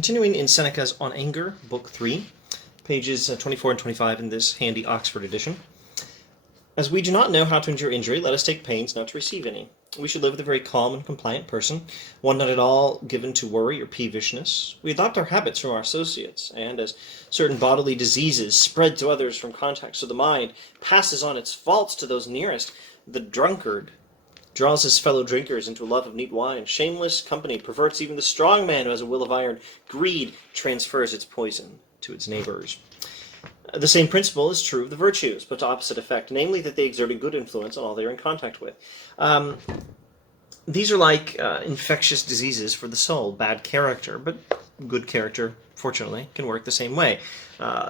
continuing in Seneca's On Anger, Book 3, pages 24 and 25 in this handy Oxford edition. As we do not know how to endure injury, let us take pains not to receive any. We should live with a very calm and compliant person, one not at all given to worry or peevishness. We adopt our habits from our associates, and as certain bodily diseases spread to others from contact, so the mind passes on its faults to those nearest. The drunkard draws his fellow drinkers into a love of neat wine. Shameless company perverts even the strong man who has a will of iron. Greed transfers its poison to its neighbors. The same principle is true of the virtues, but to opposite effect, namely that they exert a good influence on all they are in contact with. These are like infectious diseases for the soul, bad character, but good character, fortunately, can work the same way.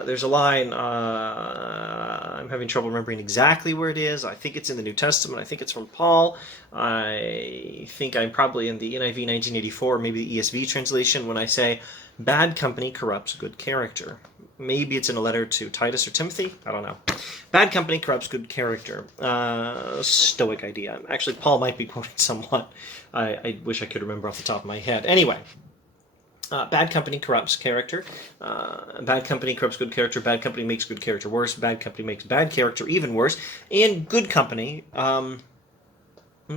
There's a line, I'm having trouble remembering exactly where it is. I think it's in the New Testament. I think it's from Paul. I think I'm probably in the NIV 1984, maybe the ESV translation, when I say, bad company corrupts good character. Maybe it's in a letter to Titus or Timothy. I don't know. Bad company corrupts good character. Stoic idea. Actually, Paul might be quoting somewhat. I wish I could remember off the top of my head. Anyway, bad company corrupts character. Bad company corrupts good character. Bad company makes good character worse. Bad company makes bad character even worse. And good company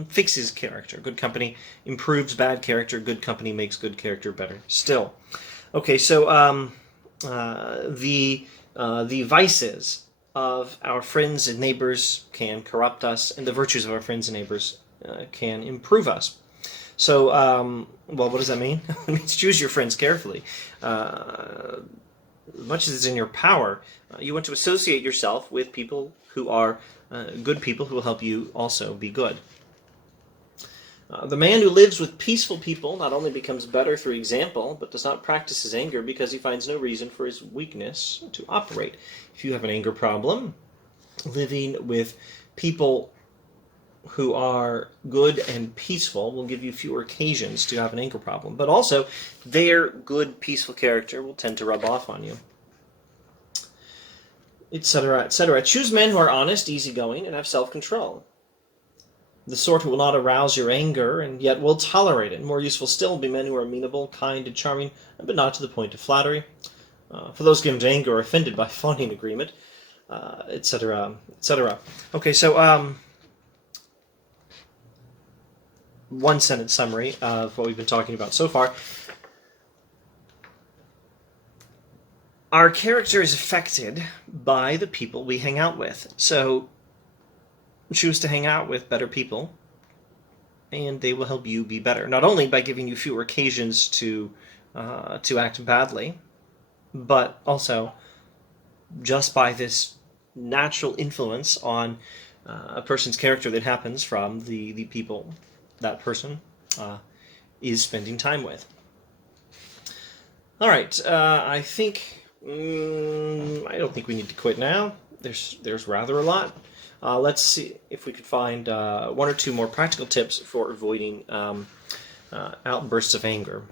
fixes character. Good company improves bad character. Good company makes good character better still. Okay, so the vices of our friends and neighbors can corrupt us, and the virtues of our friends and neighbors can improve us. So, well, what does that mean? It means choose your friends carefully. As much as it's in your power, you want to associate yourself with people who are good people who will help you also be good. The man who lives with peaceful people not only becomes better through example, but does not practice his anger because he finds no reason for his weakness to operate. If you have an anger problem, living with people who are good and peaceful will give you fewer occasions to have an anger problem. But also, their good, peaceful character will tend to rub off on you, etc., etc. Choose men who are honest, easygoing, and have self-control. The sort who will not arouse your anger, and yet will tolerate it. More useful still will be men who are amenable, kind, and charming, but not to the point of flattery. For those given to anger are offended by fawning agreement, etc., etc. Okay, so one sentence summary of what we've been talking about so far. Our character is affected by the people we hang out with. So choose to hang out with better people, and they will help you be better. Not only by giving you fewer occasions to act badly, but also just by this natural influence on a person's character that happens from the people that person is spending time with. All right, I think I don't think we need to quit now. There's rather a lot. Let's see if we could find one or two more practical tips for avoiding outbursts of anger.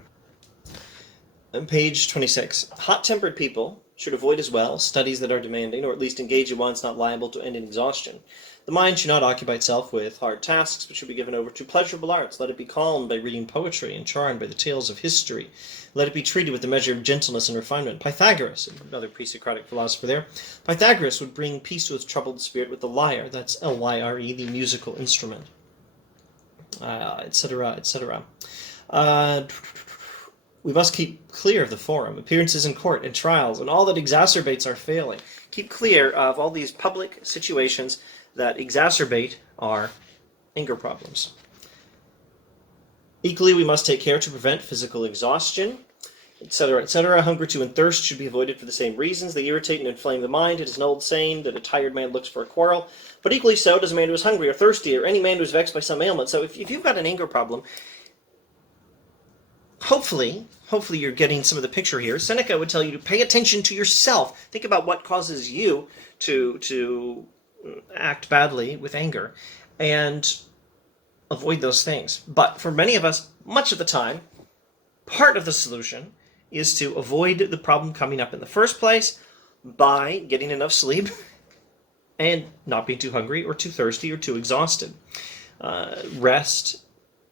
On page 26. Hot-tempered people should avoid as well studies that are demanding, or at least engage in ones not liable to end in exhaustion. The mind should not occupy itself with hard tasks, but should be given over to pleasurable arts. Let it be calmed by reading poetry and charmed by the tales of history. Let it be treated with a measure of gentleness and refinement. Pythagoras, another pre-Socratic philosopher there, Pythagoras would bring peace to his troubled spirit with the lyre, that's L-Y-R-E, the musical instrument, etc., etc. We must keep clear of the forum, appearances in court and trials, and all that exacerbates our failing. Keep clear of all these public situations that exacerbate our anger problems. Equally, we must take care to prevent physical exhaustion, etc., etc. Hunger too and thirst should be avoided for the same reasons. They irritate and inflame the mind. It is an old saying that a tired man looks for a quarrel, but equally so does a man who is hungry or thirsty, or any man who is vexed by some ailment. So if you've got an anger problem, hopefully you're getting some of the picture here. Seneca would tell you to pay attention to yourself. Think about what causes you to act badly with anger, and avoid those things. But for many of us, much of the time, part of the solution is to avoid the problem coming up in the first place by getting enough sleep and not being too hungry or too thirsty or too exhausted. Rest,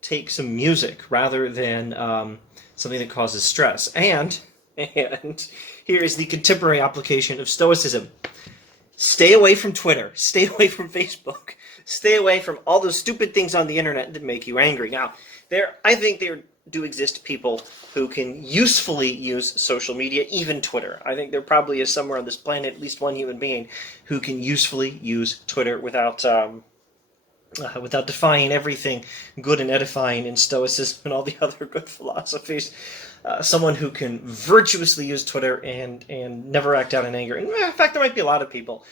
take some music rather than something that causes stress. And here is the contemporary application of Stoicism. Stay away from Twitter. Stay away from Facebook. Stay away from all those stupid things on the internet that make you angry. Now, I think there do exist people who can usefully use social media, even Twitter. I think there probably is somewhere on this planet at least one human being who can usefully use Twitter without defying everything good and edifying in Stoicism and all the other good philosophies. Someone who can virtuously use Twitter and never act out in anger. And, in fact, there might be a lot of people.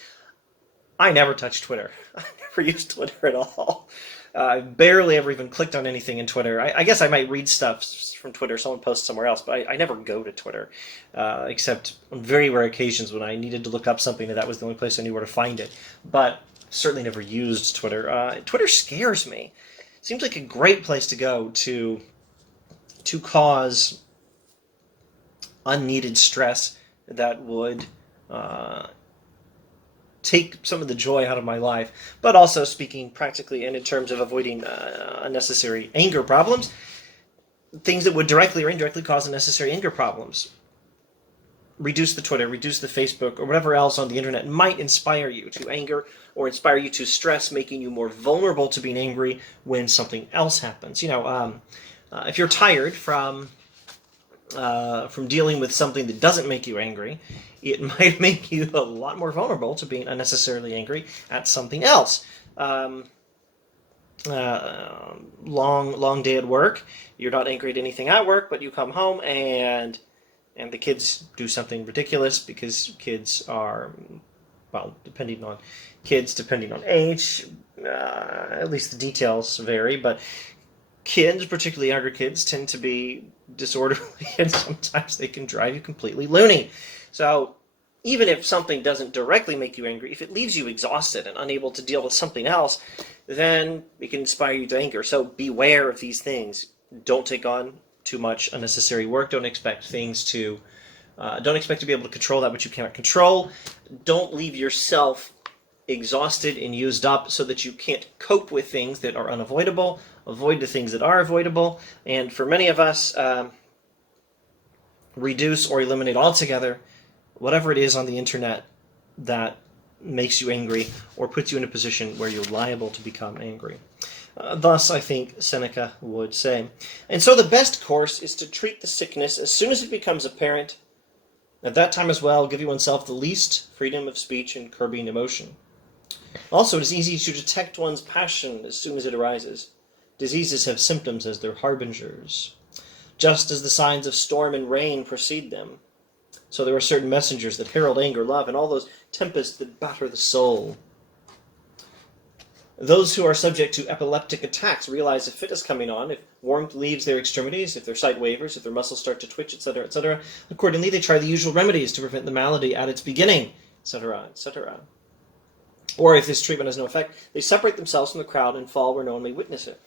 I never touch Twitter. I never use Twitter at all. I barely ever even clicked on anything in Twitter. I guess I might read stuff from Twitter. Someone posts somewhere else, but I never go to Twitter, except on very rare occasions when I needed to look up something and that was the only place I knew where to find it. But certainly never used Twitter. Twitter scares me. It seems like a great place to go to cause unneeded stress that would take some of the joy out of my life, but also speaking practically and in terms of avoiding unnecessary anger problems, things that would directly or indirectly cause unnecessary anger problems. Reduce the Twitter, reduce the Facebook, or whatever else on the internet might inspire you to anger or inspire you to stress, making you more vulnerable to being angry when something else happens. If you're tired from dealing with something that doesn't make you angry, it might make you a lot more vulnerable to being unnecessarily angry at something else. Long day at work. You're not angry at anything at work, but you come home and the kids do something ridiculous because kids are, well, depending on age, at least the details vary, but kids, particularly younger kids, tend to be disorderly and sometimes they can drive you completely loony. So even if something doesn't directly make you angry, if it leaves you exhausted and unable to deal with something else, then it can inspire you to anger. So beware of these things. Don't take on too much unnecessary work. Don't expect to be able to control that which you cannot control. Don't leave yourself exhausted and used up so that you can't cope with things that are unavoidable. Avoid the things that are avoidable. And for many of us, reduce or eliminate altogether whatever it is on the internet that makes you angry or puts you in a position where you're liable to become angry. Thus, I think Seneca would say. And so the best course is to treat the sickness as soon as it becomes apparent. At that time as well, giving oneself the least freedom of speech and curbing emotion. Also, it is easy to detect one's passion as soon as it arises. Diseases have symptoms as their harbingers. Just as the signs of storm and rain precede them, so there are certain messengers that herald anger, love, and all those tempests that batter the soul. Those who are subject to epileptic attacks realize a fit is coming on, if warmth leaves their extremities, if their sight wavers, if their muscles start to twitch, etc., etc. Accordingly, they try the usual remedies to prevent the malady at its beginning, etc., etc. Or if this treatment has no effect, they separate themselves from the crowd and fall where no one may witness it.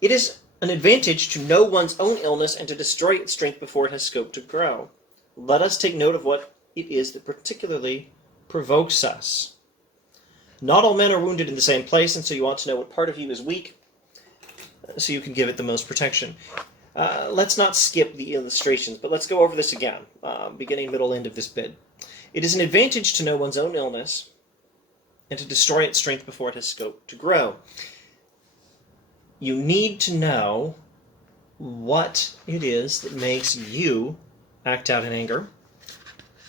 It is an advantage to know one's own illness and to destroy its strength before it has scope to grow. Let us take note of what it is that particularly provokes us. Not all men are wounded in the same place, and so you ought to know what part of you is weak, so you can give it the most protection. Let's not skip the illustrations, but let's go over this again, beginning, middle, end of this bit. It is an advantage to know one's own illness and to destroy its strength before it has scope to grow. You need to know what it is that makes you act out in anger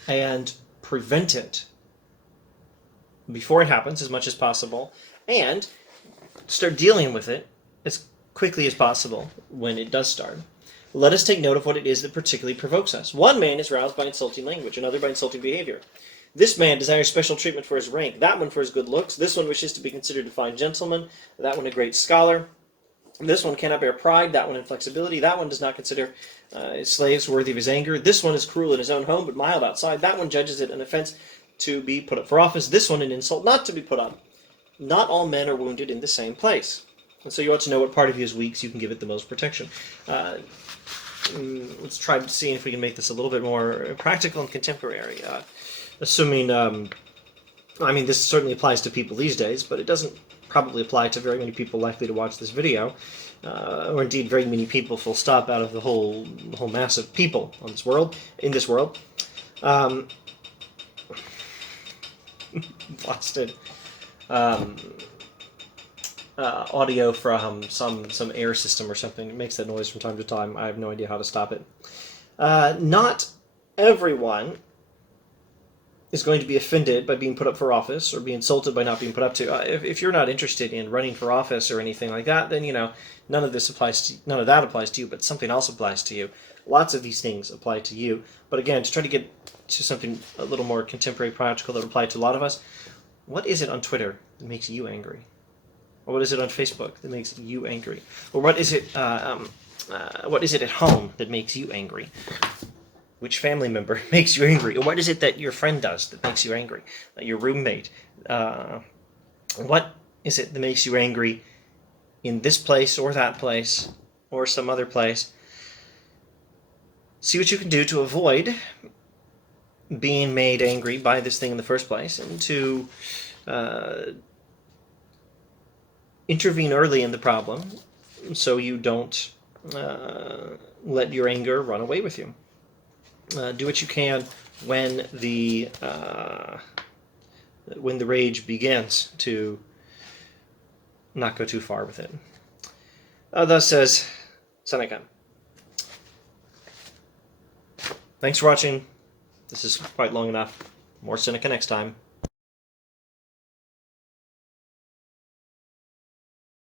and prevent it before it happens as much as possible, and start dealing with it as quickly as possible when it does start. Let us take note of what it is that particularly provokes us. One man is roused by insulting language, another by insulting behavior. This man desires special treatment for his rank, that one for his good looks, this one wishes to be considered a fine gentleman, that one a great scholar. This one cannot bear pride, that one inflexibility, that one does not consider his slaves worthy of his anger. This one is cruel in his own home, but mild outside. That one judges it an offense to be put up for office. This one an insult not to be put up. Not all men are wounded in the same place. And so you ought to know what part of you is weak so you can give it the most protection. Let's try to see if we can make this a little bit more practical and contemporary. Assuming, this certainly applies to people these days, but it doesn't probably apply to very many people likely to watch this video. or indeed very many people, full stop, out of the whole mass of people on this world, in this world. Blasted audio from some air system or something. It makes that noise from time to time. I have no idea how to stop it. Not everyone is going to be offended by being put up for office or be insulted by not being put up to. If you're not interested in running for office or anything like that, then none of that applies to you, but something else applies to you. Lots of these things apply to you. But again, to try to get to something a little more contemporary, practical that apply to a lot of us, what is it on Twitter that makes you angry? Or what is it on Facebook that makes you angry? Or what is it at home that makes you angry? Which family member makes you angry? Or what is it that your friend does that makes you angry? Your roommate? What is it that makes you angry in this place or that place or some other place? See what you can do to avoid being made angry by this thing in the first place, and to intervene early in the problem so you don't let your anger run away with you. Do what you can when the rage begins to not go too far with it. Thus says Seneca. Thanks for watching. This is quite long enough. More Seneca next time.